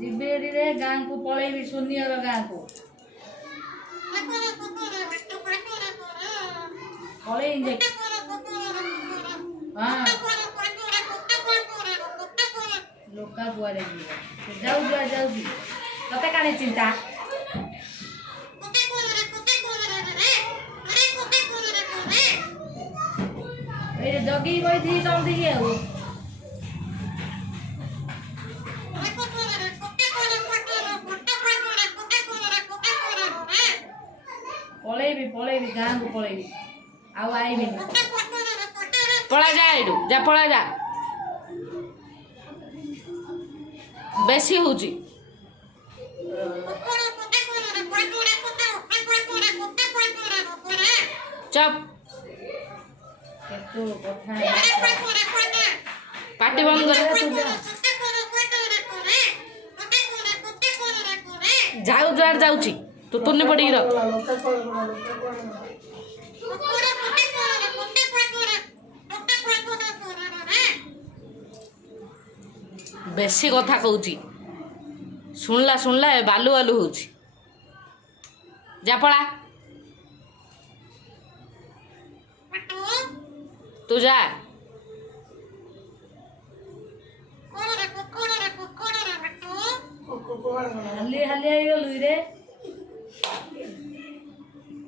जिबेरी रे गाँ को पळेबी शून्यर गाँ को पळेई हाँ लोका बुआरे जाऊ जाऊ जाऊ तते काने चिंता ए जगी गई थी जल्दी के हो पळेबी गाँ को पळेबी आउ आइबी पळा जा एडू जा पळा जा बेसी होची चुप केतो कथा पार्टी बंद कर जाऊ जुआर जाउची तू तुन्ने पड़ी रह बेसी कथा कहूची सुनला सुनला बालू बालू होची जा पड़ा तू जा हल्ली हल्ली आई गलु रे